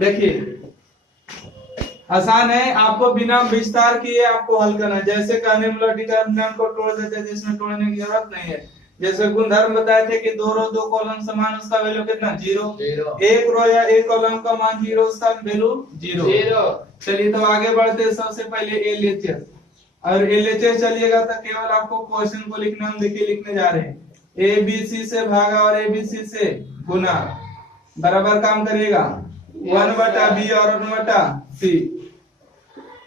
देखिए आसान है, आपको बिना विस्तार किए आपको हल करना है। जैसे कहने मतलब डिटरमिनेंट को तोड़ देते थे, इसमें तोड़ने की जरूरत नहीं है। जैसे गुणधर्म बताए थे कि 2 रो 2 कॉलम समान, उसका वैल्यू कितना 0। एक रो या एक कॉलम का मान 0, उसका वैल्यू 0। चलिए तो आगे बढ़ते, सबसे पहले एलएचएस। और एलएचएस चलिएगा तो केवल आपको क्वेश्चन को लिखना, हम देखिए लिखने जा रहे हैं। एबीसी से भागा और एबीसी से गुना, बराबर काम करिएगा 1/b और 1/c,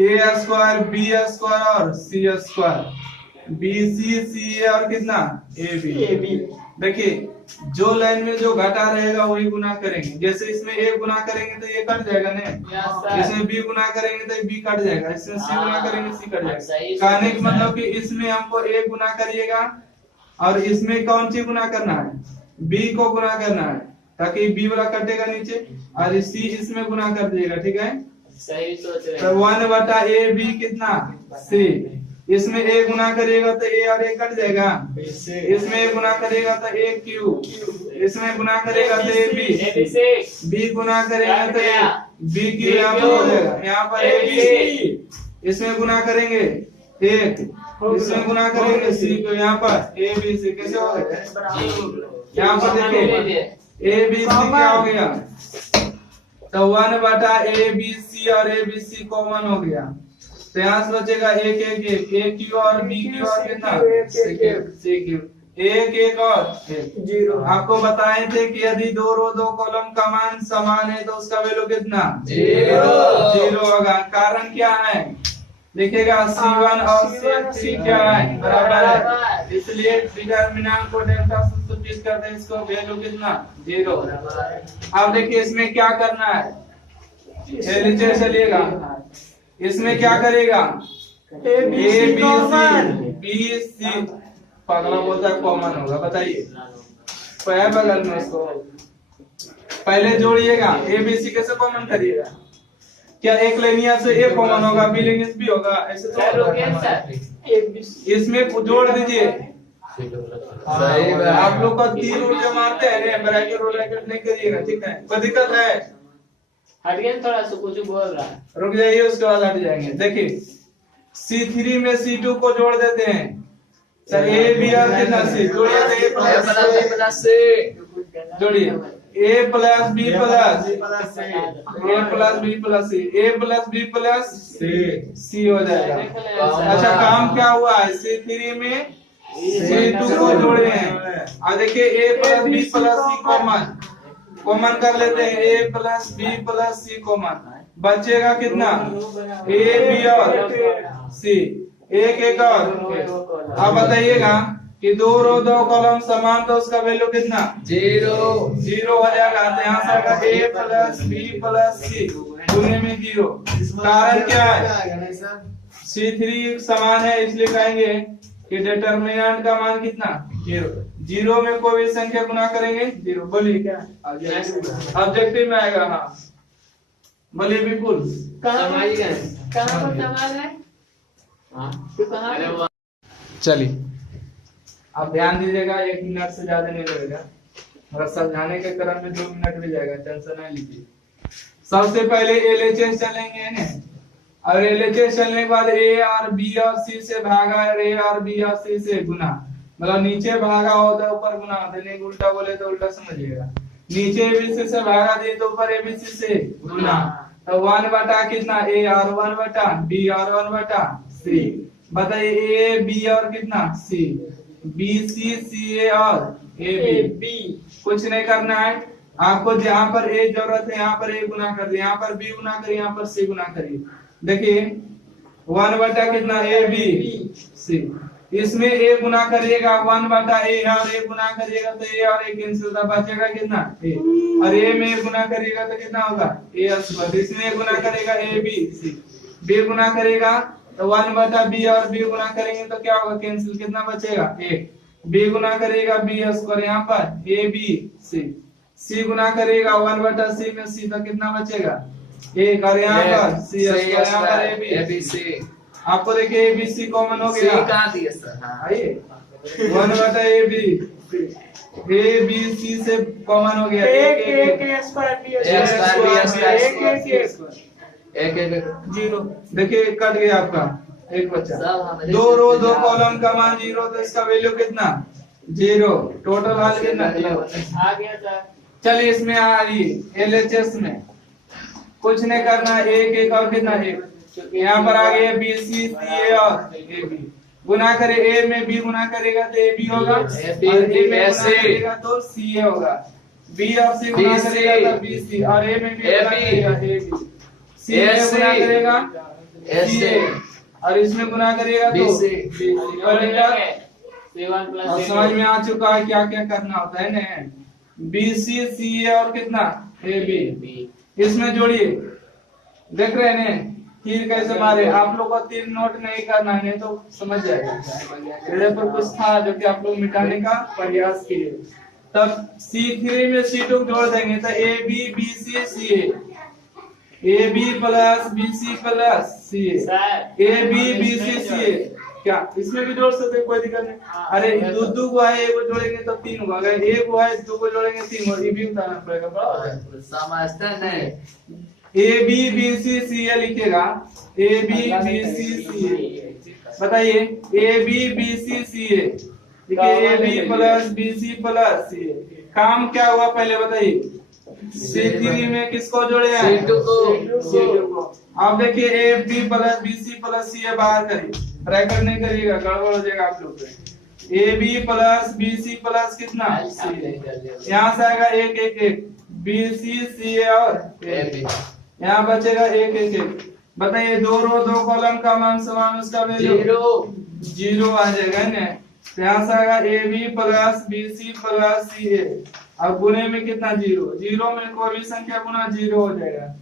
ए स्क्वायर बी स्क्वायर और सी स्क्वायर, बी सी सी ए और कितना ए बी। देखिए जो लाइन में जो घटा रहेगा वही गुना करेंगे। जैसे इसमें ए गुना करेंगे तो ये कट जाएगा ना, इसमें बी गुना करेंगे तो बी कट जाएगा, इसमें सी गुना करेंगे सी कट जाएगा। कहने का मतलब कि इसमें हमको ए गुना करिएगा और इसमें कौन सी गुना करना है, बी को गुना करना है, ताकि बी वाला कटेगा नीचे, और सी इसमें गुना कर दिएगा। ठीक है, सही सोच रहे तो 1/a कितना c, इसमें a गुना करिएगा तो a और a कट जाएगा, इसमें a गुना करेगा तो a q, इसमें गुना करेगा तो a b, b गुना करेगा तो b q, यहाँ पर हो जाएगा, यहाँ पर a b, इसमें गुना करेंगे 1, इसमें गुना करेंगे c को, यहाँ पर a b c कैसे हो गया। यहाँ पर देखिए a b c क्या हो गया, तो 1/abc और abc कॉमन हो गया, तो यहाँ से बचेगा एक एक एक, ए क्यू और बी क्यू और कितना सी क्यू, एक एक और 0। आपको बताए थे कि यदि 2 रो 2 कॉलम का मान समान है तो उसका वैल्यू कितना 0 होगा। कारण क्या है, देखिएगा C1 और C3 क्या है, बराबर है, इसलिए डिटरमिनेंट को डेल्टा से सूचित करते हैं, इसको वैल्यू कितना 0। अब देखिए इसमें क्या करना है, नीचे चलिएगा, इसमें क्या करेगा ए बी सी, पगला बोलता है कॉमन होगा, बताइए बगल में उसको पहले जोड़िएगा, ए बी सी कैसे कॉमन करिएगा, क्या एक लेनिया से ए कॉमन होगा, बी लेनिया से बी होगा, ऐसे तो इसमें जोड़ दीजिए। आप लोग का 3 रूल जो मारते हैं ब्रैकेट ब्रैकेट नहीं करिएगा, ठीक है, कोई दिक्कत है, हट गया थोड़ा सा कुछ बोल रहा है, रुक जाइए उसके बाद हट जाएंगे। देखिए C3 में C2 को जोड़ देते हैं, सर ए बी और कितना सी जोड़िए, जोड़िए a plus B plus A plus B plus C, A plus B plus C हो जाएगा। अच्छा काम क्या हुआ है, C3 में C2 को जोड़े हैं, और देखिए a plus B plus C common कर लेते हैं, a plus B plus C common, बचेगा कितना a बी और सी, एक एक और। अब बताइएगा कि 2 रो 2 कॉलम समान तो उसका वैल्यू कितना 0 हो जाएगा, तो यहाँ से आएगा a प्लस बी प्लस सी गुणे में 0। कारण क्या है, C3 समान है, इसलिए कहेंगे कि डिटरमिनेंट का मान कितना 0 में कोई भी संख्या गुना करेंगे 0। बोलिए क्या ऑब्जेक्टिव में आएगा, हाँ बोलिए बिल्कुल। चलिए आप ध्यान दीजिएगा, 1 मिनट से ज्यादा नहीं लगेगा, और समझाने के क्रम में 2 मिनट भी जाएगा, टेंशन नहीं लीजिए। सबसे पहले एलएचएस चलेंगे ना, और एलएचएस चलने के बाद ए और बी और सी से भागा, ए और बी और सी से गुना, मतलब नीचे भागा होता है ऊपर गुना होता है, नहीं उल्टा बोले तो उल्टा समझिएगा, नीचे एबीसी से भागा दिए तो ऊपर एबीसी से गुना, तो 1 कितना ए और 1 बी और 1 सी। बताइए ए बी और कितना सी, बी सी सी ए और ए बी। कुछ नहीं करना है आपको, जहाँ पर ए जरूरत है यहाँ पर ए गुना कर दिए, यहाँ पर बी गुना करिए, यहाँ पर सी गुना करिए। देखिए 1 कितना ए बी सी, इसमें ए गुना करिएगा 1 ए और ए गुना करिएगा तो ए और ए कैंसिल होता, बचेगा कितना ए, और ए में गुना करिएगा तो कितना होगा ए स्क्वायर, इसमें गुना करेगा ए बी सी, बी गुना करेगा तो 1 बी और बी गुना करेंगे तो क्या होगा कैंसिल, कितना बचेगा 1, बी गुना करेगा बी स्क्वायर, यहाँ पर ए बी सी, सी गुना करेगा 1 सी में सी तो कितना बचेगा 1, और यहाँ पर सी स्क्वायर, यहाँ पर ए बी सी। आपको देखिए ए बी सी कॉमन हो गया, कहाँ दिया सर, आइए 1 ए बी ए बी सी से कॉमन हो गया एक एक A square B A square B square एक एक जीरो। देखिए कट गया आपका एक बचा। सब हमें दो रो दो कॉलम का मान जीरो, तो इसका वैल्यू कितना जीरो। टोटल हाल कितना आ गया सर। चलिए इसमें आ रही एलएचएस में कुछ नहीं करना, एक एक और कितना एक, यहाँ पर आ गया बी सी सी ए और ए बी। गुना करे ए में बी गुना करेगा तो ए बी होगा, और ए में गुना करेगा तो सी ए होगा। बी और सी गुना करेगा तो बी सी, और ए में बी गुना करेगा ए बी। सी में गुना करेगा सी ए, और इसमें गुना करेगा तो BC। BC। और समझ में आ चुका है क्या क्या करना होता है ना। बी सी सी ए और कितना ए बी, इसमें जोड़िए। देख रहे हैं ना तीर कैसे मारे। आप लोग को तीर नोट नहीं करना है, नहीं तो समझ जाएगा। इधर पर कुछ था जो कि आप लोग मिटाने का प्रयास किए। तब C3 में C2 जोड़ देंगे तो A B B C C A B plus B C plus C A B B C C A. क्या इसमें भी जोड़ सकते, कोई दिक्कत नहीं। अरे दो को है, एक को जोड़ेंगे तो तीन होगा, अगर एक को है दो को जोड़ेंगे तीन होगा। ये भी बताना पड़ेगा, बराबर समझते नहीं। ए बी बी सी सी ए लिखेगा, ए बी बी सी सी ए। बताइए ए B B C C A लिखिए, A B plus B C plus C A. काम क्या हुआ पहले बताइए। C3 में किसको जोड़े हैं C2 को। आप देखिए A B plus B C plus C A बाहर करिए, ब्रैकेट नहीं करिएगा, गड़बड़ हो जाएगा आप लोग को। A B plus B C plus कितना यहाँ से आएगा एक एक एक, बी सी सी ए और यहाँ बचेगा एक एक एक। बताइए दो रो दो कॉलम का मान समान, उसका वैल्यू जीरो आ जाएगा ना। यहाँ से आएगा A B plus B C plus C A, अब गुने में कितना जीरो, जीरो में कोई भी संख्या गुना जीरो हो जाएगा।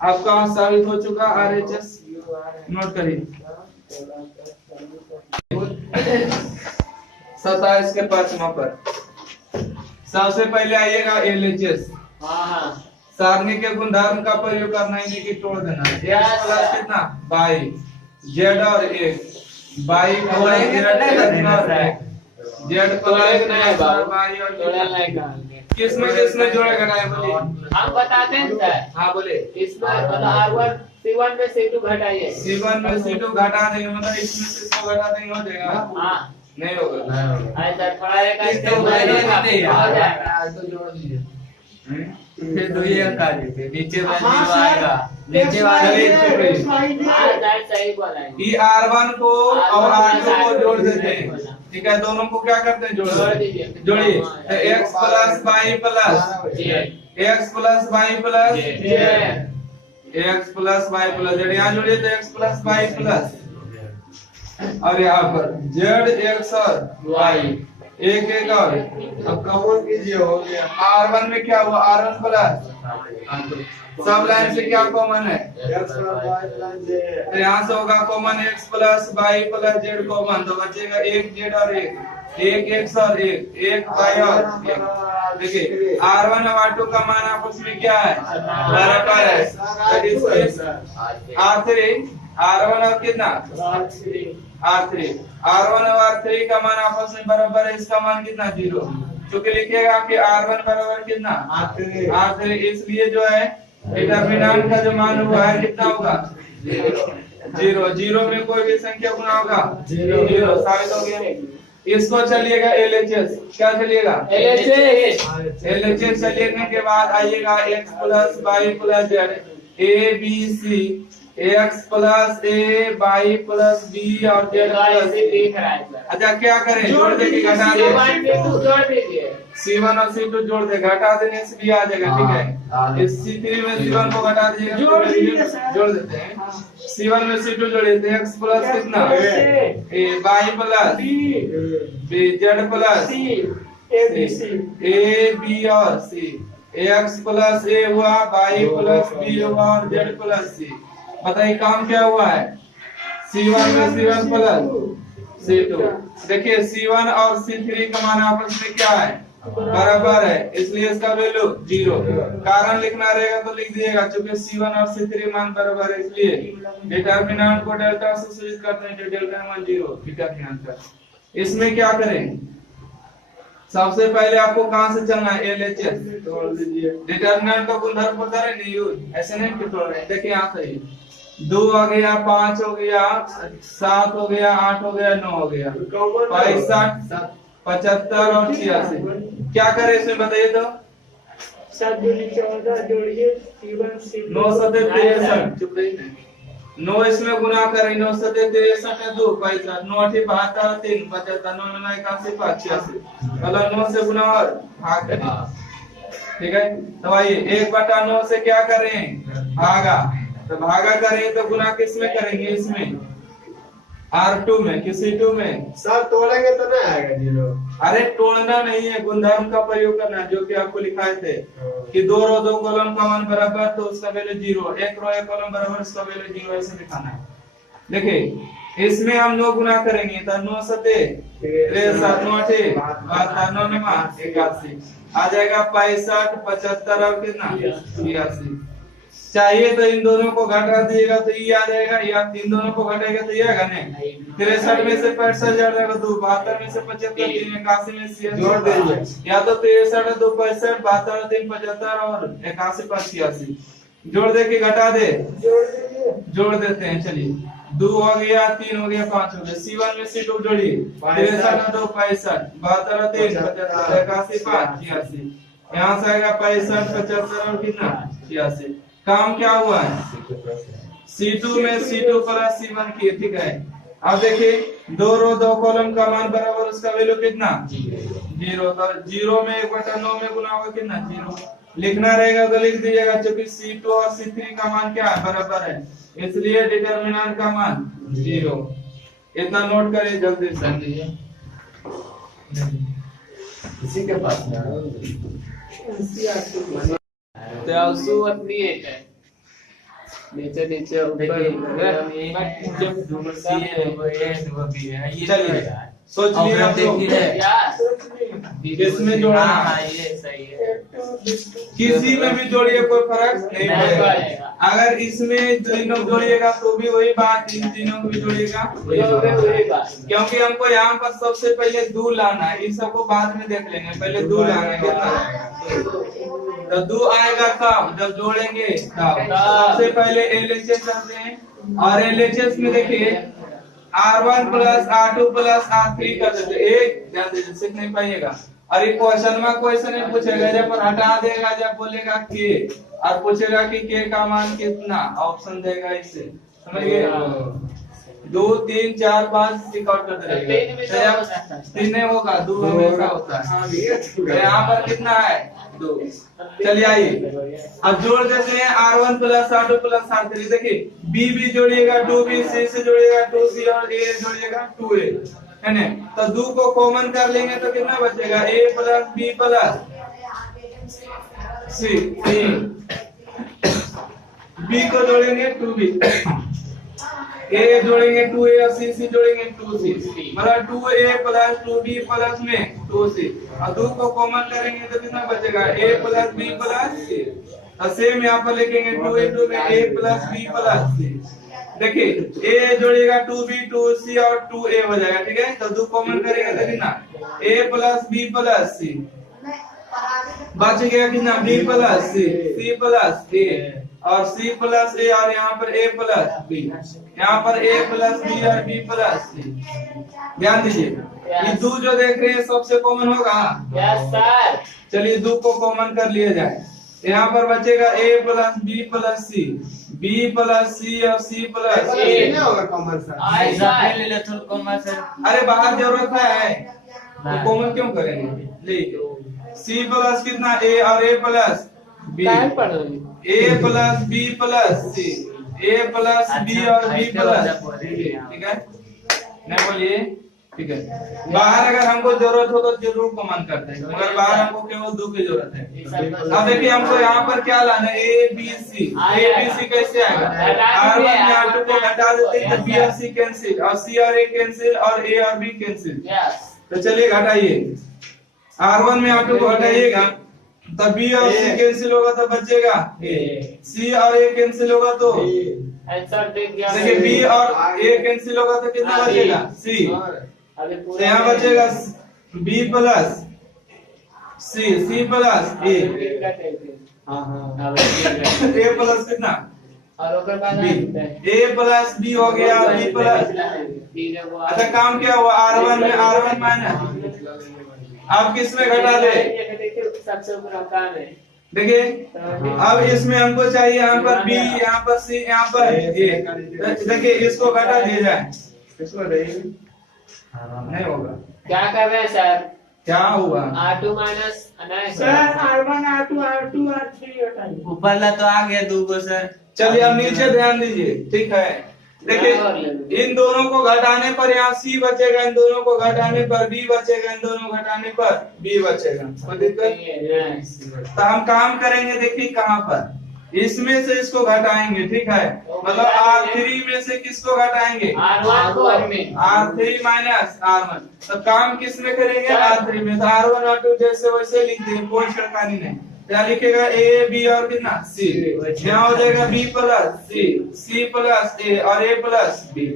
आपका साबित हो चुका RHS, नोट करिए। 27 के 5 पर सबसे पहले आइएगा LHS। सारणी के गुणधर्म का प्रयोग करना है कि तोड़ देना है। x प्लस कितना बाई जेड और एक बाई जेड प्लस बाई और किसमें जोड़े घटाए बोलिए। हम बताते हैं सर। हाँ बोले। इसमें R1 C1 में C2 घटाइए। C1 में C2 घटा देंगे, मतलब इसमें से इसको घटा देंगे, हो जाएगा। हाँ नहीं होगा। ऐसा थोड़ा एक हो जाएगा। तो जोड़ दीजिए। फिर दो ये अंक आ जाएंगे, नीचे वाले हाँ, जो आएगा, नीचे वाले सही बोला है। ये R1 को और R2 को जोड़ देते हैं, ठीक है। दोनों को क्या करते हैं, जोड़ दीजिए। जोड़िए तो x plus Y plus x plus Y plus x plus Y plus Z. यहाँ जोड़िए तो x प्लस वाई प्लस, और यहाँ पर जेड x और y एक एक और। अब कॉमन कीजिए, हो गया। R1 में क्या हुआ, R1 प्लस सब लाइन से क्या कॉमन है, तो यहाँ से होगा common x plus Y plus Z common, तो बचेगा एक जेड और एक एक्स और एक वाई और एक। देखिए R1 और R2 का मान आपस में क्या है, बराबर है। R1 और कितना R3 और R3 का मान आपस में बराबर है, इसका मान कितना जीरो, क्योंकि लिखिएगा कि R1 बराबर कितना R3, इसलिए जो है डिटरमिनेंट का जो मान हुआ है कितना होगा जीरो। जीरो में कोई भी संख्या गुना होगा जीरो, साबित हो गया। इसको चलिएगा LHS, क्या चलिएगा LHS चलिए के बाद आइएगा x plus Y plus Z, A B C x plus A Y plus B और जेड प्लस। अच्छा क्या करें, जोड़ दे कि घटा दे, C1 और C2 जोड़ दे, घटा देने से भी आ जाएगा, ठीक है। इस C3 में C1 को घटा दीजिएगा, जोड़ देते हैं। C1 में C2 जोड़े तो x प्लस कितना A Y plus B Z plus A B और सी, x प्लस ए हुआ, वाई प्लस बी हुआ और जेड प्लस सी। बताइए काम क्या हुआ है, C1 में C1 प्लस C2। देखिए C1 और C3 का मान आपस में क्या है, बराबर है, इसलिए इसका वैल्यू जीरो। कारण लिखना रहेगा तो लिख दीजिएगा, क्योंकि C1 और C3 मान बराबर है, इसलिए डिटरमिनेंट को डेल्टा से सूचित करते हैं, जो डेल्टा मान जीरो डिटरमिनेंट का। इसमें क्या करें, सबसे पहले आपको कहाँ से चलना है, LHS तोड़ दीजिए। डिटर्मिनेंट का गुणधर्म पता है नहीं यूज, ऐसे नहीं कि तोड़ रहे हैं। देखिए यहाँ से 2 आ गया, 5 हो गया, 7 हो गया, 8 हो गया, 9 हो गया, 65, 75 और 86। क्या करे इसमें बताइए तो? 7 दूनी 14 जोड़िए C1 C2 9 सते 63, चुप रहिए। 9 इसमें गुना करें, 9 सते 63 है 2, 65, 9 8 72, 3 75, 9 9 81, 85। मतलब 9 से गुना और भाग करें, ठीक है। तो आइए 1/9 से क्या करें, भागा। तो भागा करें तो गुना किस में करेंगे, इसमें R2 में, किसी 2 में। सर तोड़ेंगे तो नहीं आएगा 0। अरे तोड़ना नहीं है, गुणधर्म का प्रयोग करना है, जो कि आपको लिखाए थे कि 2 रो 2 कॉलम का मान बराबर तो उसका वैल्यू 0, 1 रो 1 कॉलम बराबर उसका वैल्यू 0, ऐसे दिखाना है। देखिए इसमें हम 9 गुना करेंगे तो 9 सते 63, 9 8 72, 9 9 81 आ जाएगा 65, 75 और कितना 86। चाहिए तो इन दोनों को घटा दिएगा तो ये आ जाएगा, या इन दोनों को घटाएगा तो ये आएगा नहीं। 63 में से 65 जाएगा 2, 72 में से 75, 3 81 में से जोड़ दीजिए। या तो 63 2 65, 72 3 75 और 81 5 86 जोड़ दे के घटा दे, जोड़ दीजिए। जोड़ देते हैं। चलिए 2 हो गया, 3 हो गया, 5 हो गया। C1 में C2 जोड़िए, 63 2 65, 72 3 75, 81 5 86। यहाँ से आएगा 65 75 और कितना 86। काम क्या हुआ है, C2 में C2 प्लस C1 की, ठीक है। अब देखिए 2 रो 2 कॉलम का मान बराबर उसका वैल्यू कितना 0। तो 0 में 1/9 में गुना होगा कितना 0। लिखना रहेगा तो लिख दीजिएगा, क्योंकि C2 और C3 का मान क्या है, बराबर है, इसलिए डिटर्मिनेंट का मान 0। इतना नोट करिए जल्दी से। इसी के पास तो आंसू अपनी एक है, नीचे नीचे ऊपर चलिए सोच लिए आप लोग किसमें जोड़ना है, ये सही है। किसी में भी जोड़िए कोई फर्क नहीं पड़ेगा। अगर इसमें तीनों जोड़िएगा तो भी वही बात, इन तीनों को भी जोड़िएगा वही बात। क्योंकि हमको यहाँ पर सबसे पहले 2 लाना है, इन सबको बाद में देख लेंगे, पहले 2 लाना है। कितना तो 2 आएगा कब, जब जोड़ेंगे तब। सबसे पहले LHS करते हैं, और LHS में देखिए R1 plus R2 plus R3 कर देते। एक ध्यान दीजिए, सीख नहीं पाइएगा। और ये क्वेश्चन में पूछेगा, जब पर हटा देगा, जब बोलेगा के और पूछेगा कि के का मान कितना, ऑप्शन देगा इससे, समझ गए। 2 3 4 5 रिकॉर्ड कर देगा, 3 नहीं होगा, 2 हमेशा होता है। तो यहाँ पर कितना है 2। चलिए आइए अब जोड़ देते हैं R1 plus R2 plus R3। देखिए B भी जोड़िएगा 2B, C से जोड़िएगा 2C और A जोड़िएगा 2A, है ना। तो 2 को कॉमन कर लेंगे तो कितना बचेगा, A plus B plus C। B को जोड़ेंगे 2B, A जोड़ेंगे 2A और C जोड़ेंगे 2C, मतलब 2A प्लस 2B प्लस में 2C। और 2 को कॉमन करेंगे तो कितना बचेगा, A plus B plus C। और सेम यहाँ पर लिखेंगे 2A में A plus B plus C। देखिए A जोड़ेगा 2B 2C और 2A हो जाएगा, ठीक है। तो 2 कॉमन करेंगे तो कितना A plus B plus C बच गया, कितना B plus C plus A और C प्लस A, और यहाँ पर A प्लस B, यहाँ पर A प्लस B और B प्लस C। ध्यान दीजिए ये 2 जो देख रहे हैं सबसे कॉमन होगा। Yes sir. चलिए 2 को कॉमन कर लिया जाए, यहाँ पर बचेगा A plus B plus C, B plus C और C प्लस A। नहीं होगा कॉमन सर। अरे बाहर जरूरत है तो कॉमन क्यों करेंगे। ले C प्लस कितना A और A plus B, A plus B plus C, A plus B और B प्लस, ठीक है। नहीं बोलिए, ठीक है। बाहर अगर हमको जरूरत हो तो जरूर कॉमन करते हैं, मगर बाहर हमको केवल 2 की जरूरत है। अब देखिए हमको यहाँ पर क्या लाना है, A B C। A B C कैसे आएगा, R1 में R2 को हटा देते हैं तो B और C कैंसिल, और C और A कैंसिल, और A और B कैंसिल। तो चलिए घटाइए, R1 में R2 को हटाइएगा तो B और C कैंसिल होगा तो बचेगा A, C और A कैंसिल होगा तो देखिए B और A कैंसिल होगा तो कितना बचेगा C। तो यहाँ बचेगा B प्लस सी प्लस ए, ए प्लस कितना और ओकर बाद बी, ए प्लस बी हो गया, बी प्लस। अच्छा काम क्या हुआ, R1 में R1 माइनस, अब किस में घटा दे, सबसे ऊपर काम है। देखिए अब इसमें हमको चाहिए यहाँ पर बी, यहाँ पर सी, यहाँ पर ए। देखिए इसको घटा दिया जाए, इसको नहीं होगा। क्या कर रहे हैं सर? क्या हुआ, R2 minus sir R1 R2 R2 R3 हटाइए। ऊपर ला तो आ गया 2 को सर। चलिए अब नीचे ध्यान दीजिए, ठीक है। देखिए इन दोनों को घटाने पर यहाँ सी बचेगा, इन दोनों को घटाने पर बी बचेगा, इन दोनों को घटाने पर बी बचेगा, कोई दिक्कत? तो हम काम करेंगे, देखिए कहाँ पर, इसमें से इसको घटाएंगे, ठीक है। मतलब R3 में से किसको घटाएंगे, R1 को में R3 माइनस R1। तो काम किस में करेंगे, R3 में। तो R1 R2 जैसे वैसे लिख देंगे, कोई छड़कानी नहीं। क्या लिखेगा, ए बी और कितना सी, यहाँ हो जाएगा बी प्लस सी, सी प्लस ए और ए प्लस बी।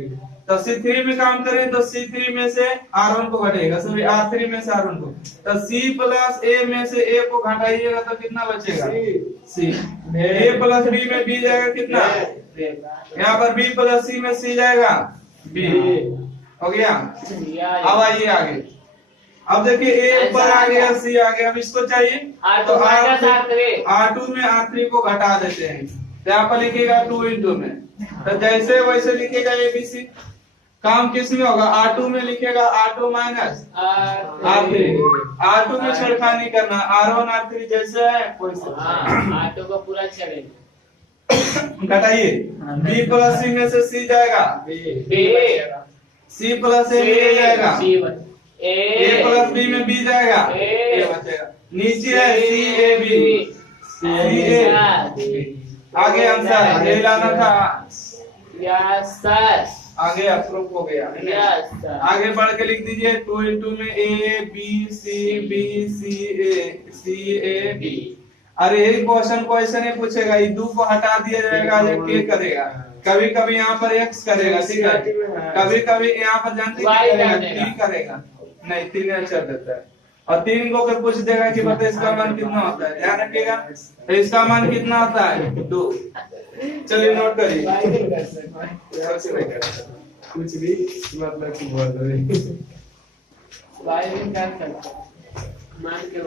तो C3 में काम करें तो C3 में से R1 को घटेगा, सॉरी R3 में से R1 को। तो C प्लस ए में से ए को घटाइएगा तो कितना बचेगा, C। ए प्लस बी में बी जाएगा कितना, यहाँ पर बी प्लस सी में सी जाएगा बी, हो गया। अब आइए आगे, अब देखिए ए ऊपर आ गया, सी आ गया, अब इसको चाहिए तो R2 में R3 को घटा देते हैं, तो यहाँ पर लिखेगा 2 इंटू में, तो जैसे वैसे लिखेगा ABC। काम किस में होगा, R2 में लिखेगा R2 माइनस R3, R2 में छेड़खानी करना, R1 R3 जैसे है वैसे R2 को पूरा छेड़ेंगे। घटाइए, B प्लस सी में से C जाएगा, C प्लस ए में जाएगा, ए प्लस बी में बी जाएगा, ए बचेगा। नीचे है सी ए बी, सी ए। आगे आंसर ए लाना था, यस सर, आगे अप्रूव हो गया, यस सर। आगे बढ़ के लिख दीजिए 2 इंटू में ए बी सी ए बी। अरे यही क्वेश्चन को ऐसे नहीं पूछेगा, ये 2 को हटा दिया जाएगा, ये के करेगा, कभी कभी यहाँ पर x करेगा, ठीक है, कभी कभी यहाँ पर जानते क्या करेगा, नहीं 3 चल देता है, और 3 को फिर पूछ देगा कि बता इसका मान कितना होता है, ध्यान रखिएगा। तो इसका मान कितना होता है 2। चलिए नोट करिए, कुछ भी मतलब कि बोल रहे कर सकते मान के